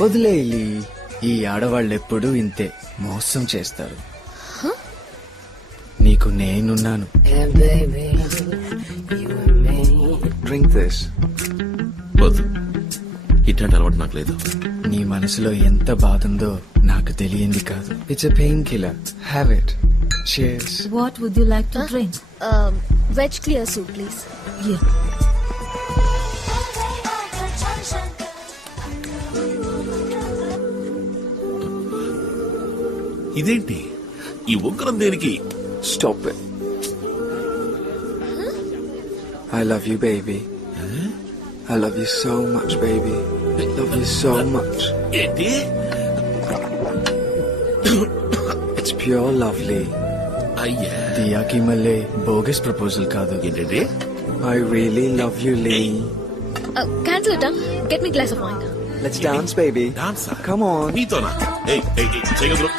వదిలేయి. ఈ ఆడవాళ్ళు ఎప్పుడూ ఇంతే మోసం చేస్తారు. నీకు నేనున్నాను. Drink this. వద్దు, ఇట్లాంటి అలవాటు నాకు లేదు. నీ మనసులో ఎంత బాధ ఉందో నాకు తెలియంది కాదు. It's a painkiller. Have it. Cheers. What would you like to drink? Veg clear soup, please. Yeah. ఇదేంటి ఈ ఉగ్రం దేనికి? Stop it. I love you, baby. I love you so much, baby. I love you so much. ఏంటి? It's pure lovely. అయ్యా, దియాకి మళ్ళీ bogus proposal కాదు. ఏంటంటే? I really love you, Lee. Cancel it, huh? Get me a glass of wine. Let's dance, baby. డాన్సా? Come on. నీతోనా? ఏయ్ ఏయ్ ఏయ్, చేయగలరు?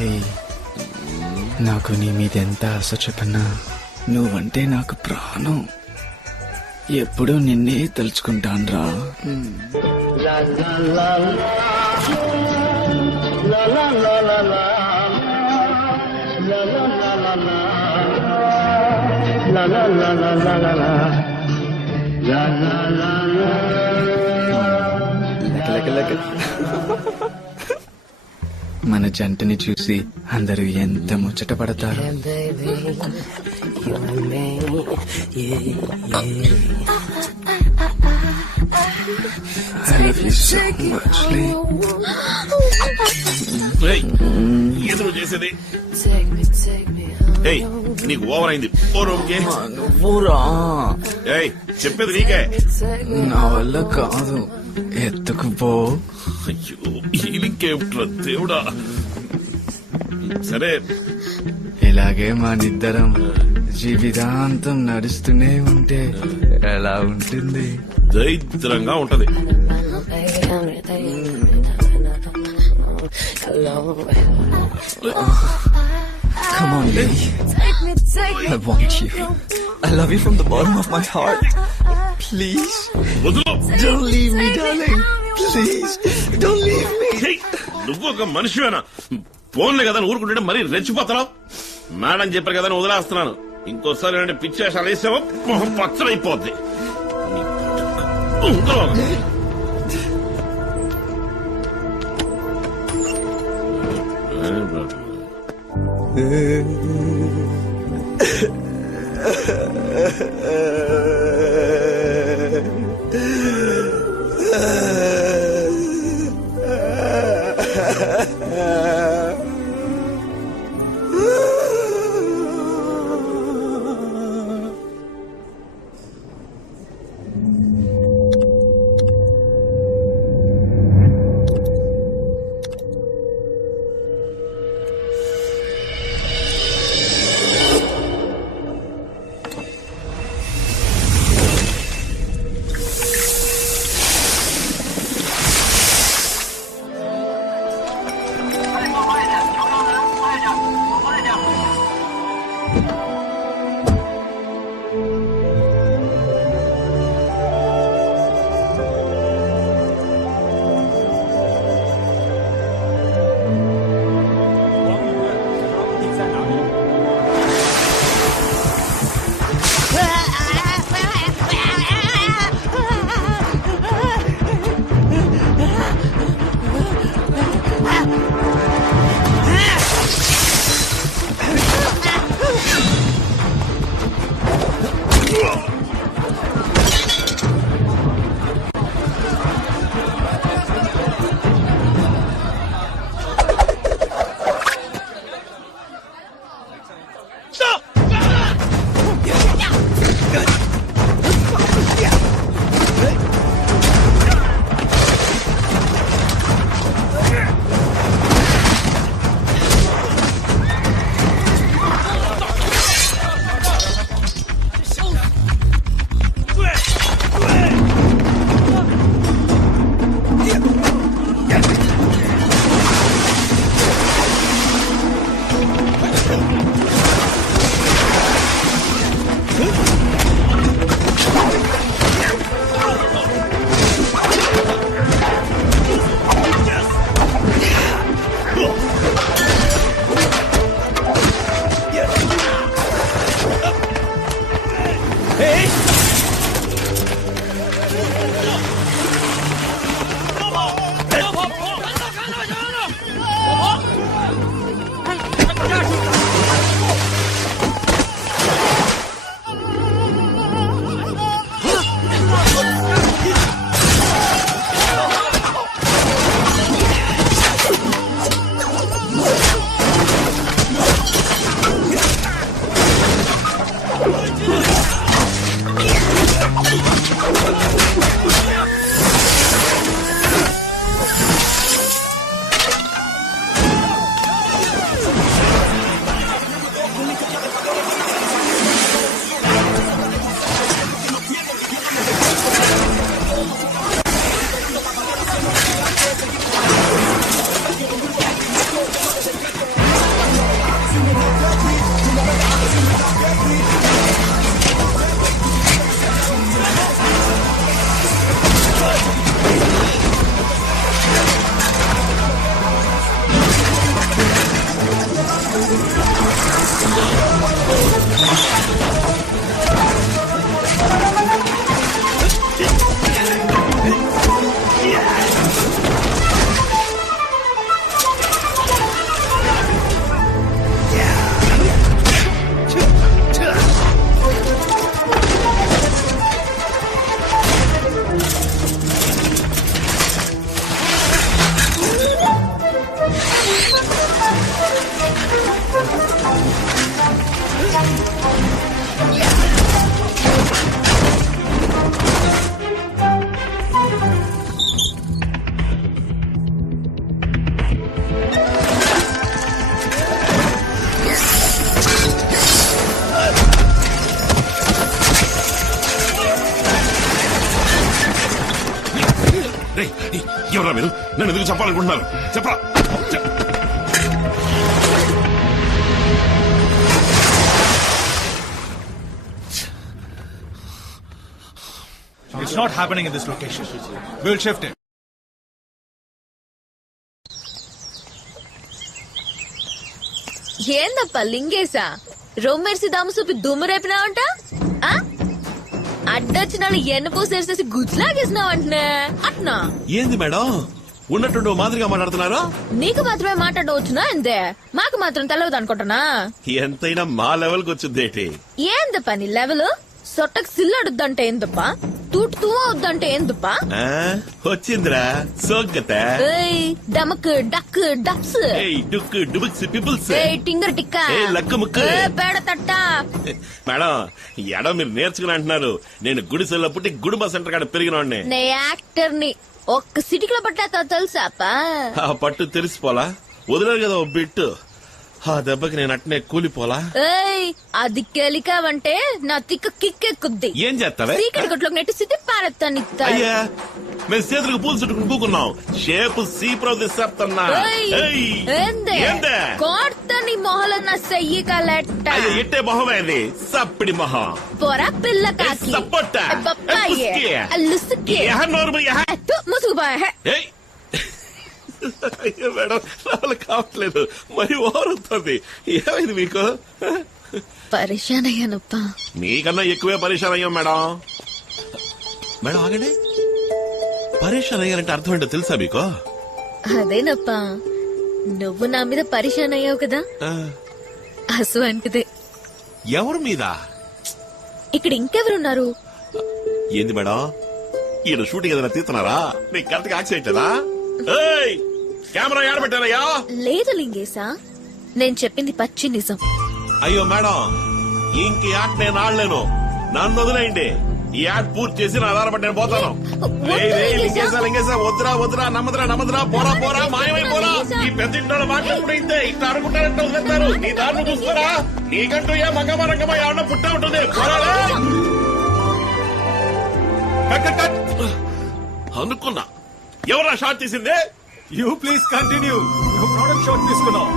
లే, నాకు నీ మీద ఎంత ఆశ చెప్పన్నా నువ్వంటే నాకు ప్రాణం. ఎప్పుడూ నిన్నే తలుచుకుంటాన్రా. మన జంటని చూసి అందరూ ఎంత ముచ్చట పడతారు. I love you so much, Lee. ఏయ్, ఎదురు చేసేది. ఏయ్, నీకు ఓవర్ అయింది. ఓ రూమ్కి. నువ్వురా, ఏయ్, చెప్పేది నీకే. నా వల్ల కాదు, ఎత్తుకుపో. అయ్యో, ఈలింకేమిట్రా దేవుడా. సరే, ఇలాగే మనిద్దరం జీవితాంతం నడుస్తూనే ఉంటే ఎలా ఉంటుంది? దరిద్రంగా ఉంటది. Come on, Lee. I want you. I love you from the bottom of my heart. Please. వదులు. Don't leave me, darling. Please. Don't leave me. ఏయ్, నువ్వు ఒక మనిషివేనా? ఫోన్లే కదా ఊరుకుంటే మరీ రెచ్చిపోతున్నావు. మేడం చెప్పారు కదా వదిలేస్తున్నాను. ఇంకోసారి అంటే పిచ్చి వేషాలు వేసావో మొహం పచ్చడైపోద్ది. మీరు నన్ను ఎందుకు చెప్పాలనుకుంటున్నారు చెప్పరా It's not happening in this location. We'll shift it. ఏందప్ప లింగేశా రొమ్మెర్సి దాము చూపి దుమ్ము రేపినావంట అడ్డొచ్చిన వాళ్ళు ఎన్న పూసేసి గుజ్లాగేసినావంటనే అట్నా ఏంది మేడం ఉన్నట్టు మాదిరిగా మాట్లాడుతున్నారా నీకు మాత్రమే మాట్లాడవచ్చునా అంతే మాకు మాత్రం తెలవదు అనుకుంటున్నా ఎంతైనా మా లెవెల్కి వచ్చిందేటి ఏందప్ప నీ లెవెల్ సొట్టకు సిల్లడుద్దంటే ఏందప్ప తూటు తూ అవుద్దంటే ఏందప్ప వచ్చిందిరా సోగ్గత డమక్ డక్ డప్స్ డుక్ డుబుక్స్ పిపుల్స్ టింగర్ టిక్క లక్క ముక్క పేడ తట్ట మేడం ఎడ మీరు నేర్చుకుని అంటున్నారు నేను గుడిసెల్లో పుట్టి గుడుంబ సెంటర్ కాడ పెరిగినోడ్ని నే యాక్టర్ ని ఒక్క సిటీలో పట్టా తెలుసాపా ఆ పట్టు తెలిసిపోలా వదిలేరు కదా ఓ బిట్టు ఆ దెబ్బకి నేను అట్నే కూలిపోలా అది కెలికావంటే నా తిక్క కిక్కెక్కుద్ది ఏం చేస్తావే సీకటి కొట్లోకి నెట్టి సిద్ధి పారెత్తాను అయ్యా మేము చేతులకు పూలు చుట్టుకుని కూకున్నాం షేపు సీప్రవ్ తెస్తున్నా కోర్త నీ మొహల నా సెయ్యి కలెట్ట అయ్యో ఎట్టే మొహమే అది సప్పిడి మొహం పొర పిల్ల కాకి సప్పొట్ట ముసుగుబాయ్ అయ్యో మేడం రావాలి కావట్లేదు మరి ఓరుతుంది ఏమైంది మీకు పరిశాన్ అయ్యానప్ప మీకన్నా ఎక్కువే పరిశాన్ అయ్యాం మేడం మేడం ఆగండి పరిశాన్ అయ్యారంటే అర్థం ఏంటో తెలుసా మీకు అదేనప్ప నువ్వు నా మీద పరిశాన్ అయ్యావు కదా అసు అంటిదే ఎవరి మీద ఇక్కడ ఇంకెవరున్నారు ఏంది మేడం ఈయన షూటింగ్ ఏదైనా తీస్తున్నారా నీకు కరెక్ట్ గా యాక్సిడెంట్ లేదా కెమెరా ఏడబెట్టారయ్యా లేదు లింగేశా నేను చెప్పింది పచ్చి నిజం అయ్యో మేడం ఇంక యాడ్ నేను ఆడలేను నన్ను వదిలేయండి ఈ యాడ్ పూర్తి చేసి నా ఆధారపడి నేను పోతాను లింగేశా వద్దురా వద్దురా నమ్మదురా పోరా పోరా మాయమైపోరా ఈ పెద్ద ఇంట్లో మాట్లాడుకుంటే ఇంతే ఇట్లా అనుకుంటారంటే వదిలేస్తారు నీ దారిని చూస్తారా నీకంటూ ఏ మంగమ్మ రంగమ్మ ఎవరన్నా పుట్టా ఉంటుంది అనుకున్నా ఎవరా shot తీసిందే You please continue. You product shot తీసుకున్నాం.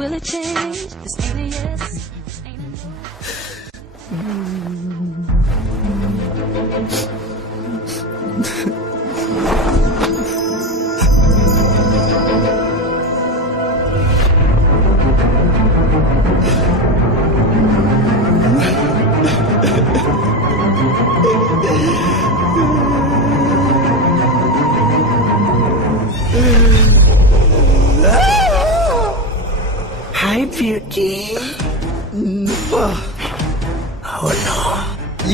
Will it change this alias? Hi beauty. అవును,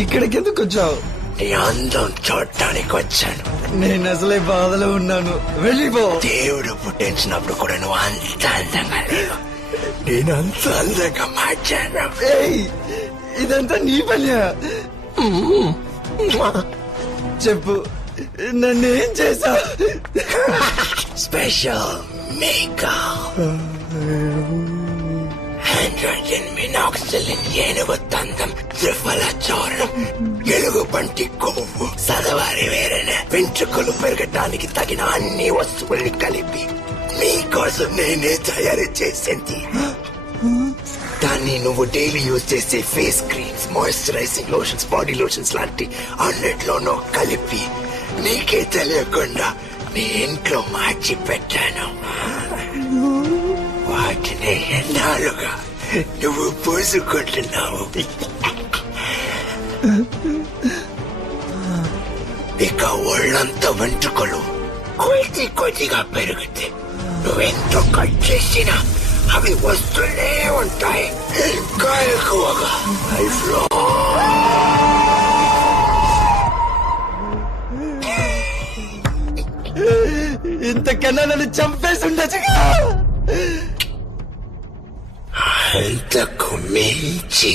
ఇక్కడికి ఎందుకు వచ్చావు? నీ అందం చూడటానికి వచ్చాను. నేను అసలే బాధలో ఉన్నాను, వెళ్ళిపో. దేవుడు పుట్టించినప్పుడు కూడా నువ్వు అంత అందంగా లేవు, నేను అంత అందంగా మార్చాను. ఇదంతా నీ పని. చెప్పు, నన్నేం చేశా? స్పెషల్ మేకప్, హైడ్రోజన్ మినాక్సిలిన్, ఏనుగు తందం, త్రిఫల చూర్ణం, ఎలుగు పంటి కొవ్వు, సదవారి వేరైన వెంట్రుకలు పెరగటానికి తగిన అన్ని వస్తువుల్ని కలిపి నీకోసం నేనే తయారు చేసింది. దాన్ని నువ్వు డైలీ యూజ్ చేసే face creams, moisturising lotions, body lotions లాంటి అన్నిట్లోనూ కలిపి నీకే తెలియకుండా నీ ఇంట్లో మార్చి పెట్టాను. వాటిని ఎన్నాళ్ళుగా నువ్వు పూసుకుంటున్నావు. ఇక ఒళ్ళంతా వెంట్రుకలు కొద్దిగా పెరిగితే నువ్వెంతో కట్ చేసినా అవి వస్తూనే ఉంటాయి, ఇంకా ఎక్కువగా. ఇంతకన్నా నన్ను చంపేసి ఉండొచ్చు. అంతకు మించి